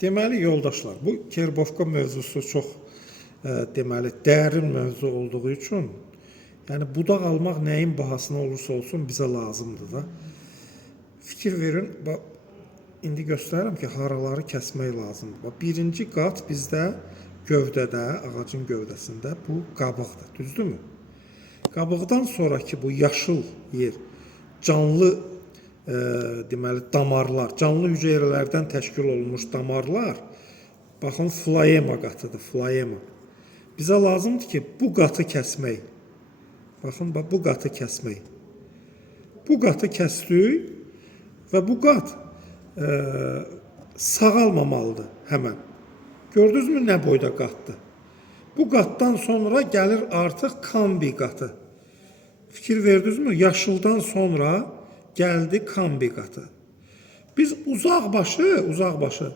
Deməli yoldaşlar, bu Kerbovka mövzusu çox deməli dərin mövzu olduğu üçün, yəni budaq almaq nəyin bahasına olursa olsun bizə lazımdır da. Fikir verin, bax indi göstərirəm ki, haraları kəsmək lazımdır. Bax birinci qat bizdə gövdədə, ağacın gövdəsində bu qabıqdır, düzdürmü? Qabıqdan sonraki bu yaşıl yer canlı deməli damarlar, canlı hüceyrələrdən təşkil olunmuş damarlar, baxın floema qatıdır, floema. Bizə lazımdır ki, bu qatı kəsmək. Baxın, bu qatı kəsmək. Bu qatı kəsdik və bu qat sağalmamalıdır həmən. Gördünüzmü nə boyda qatdır? Bu qatdan sonra gəlir artıq kambi qatı. Fikir verdinizmi? Yaşıldan sonra gəldi kambi qatı. Biz uzaqbaşı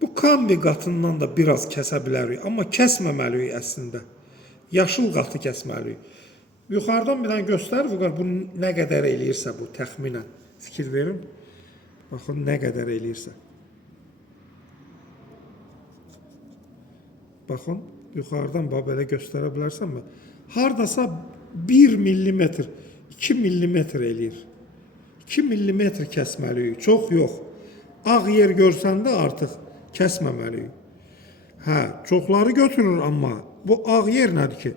bu kambi qatından da biraz kəsə bilərik, amma kəsməməliyik əslində. Yaşıl qatı kəsməliyik. Yuxarıdan bir dənə göstər, bu nə qədər eləyirsə bu təxminən. Fikir verin. Baxın, nə qədər eləyirsə. Baxın, yuxarıdan belə göstərə bilərsənmi? Hardasa 1 millimetr, 2 millimetr eləyir. 2 millimetr kəsməliyik, çox yox. Ağ yer görsəndə artıq kəsməməliyik. Çoxları götürür, amma bu ağ yer nədir ki?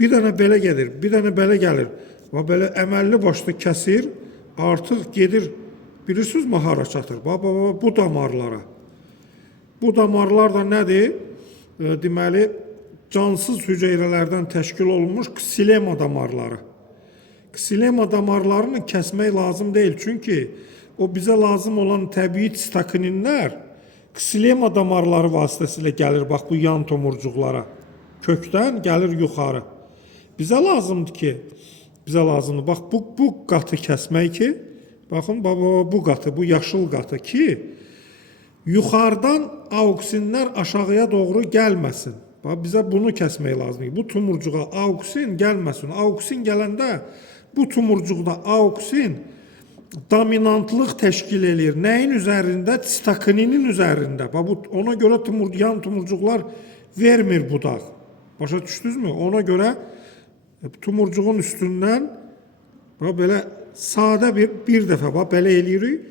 Bir dənə belə gedir, bir dənə belə gəlir. Və belə əməlli başlı kəsir, artıq gedir. Bilirsiniz hara çatır? Bu damarlara. Bu damarlar da nədir? Deməli, cansız hüceyrələrdən təşkil olunmuş ksilema damarları. Ksilema damarlarını kəsmək lazım deyil. Çünki o bizə lazım olan təbii sitakininlər ksilema damarları vasitəsilə gəlir. Bax, bu yan tomurcuqlara. Kökdən gəlir yuxarı. Bizə lazımdır ki, bax, bu qatı kəsmək ki, baxın, bu qatı, bu yaşıl qatı ki, yuxarıdan auksinlər aşağıya doğru gəlməsin. Bax, bizə bunu kəsmək lazımdır. Bu tumurcuğa auksin gəlməsin. Auksin gələndə bu tumurcuqda auksin dominantlıq təşkil edir. Nəyin üzərində? Sitakininin üzərində. Ona görə yan tumurcuqlar vermir budaq. Başa düşdünüzmü? Ona görə tumurcuğun üstündən belə sadə bir dəfə belə eləyirik.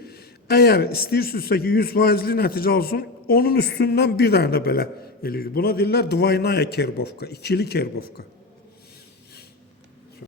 Əgər istəyirsinizsə ki, 100%li nəticə alsın, onun üstündən bir dənə də belə eləyirik. Buna deyirlər dvaynayə kerbovka, ikili kerbovka.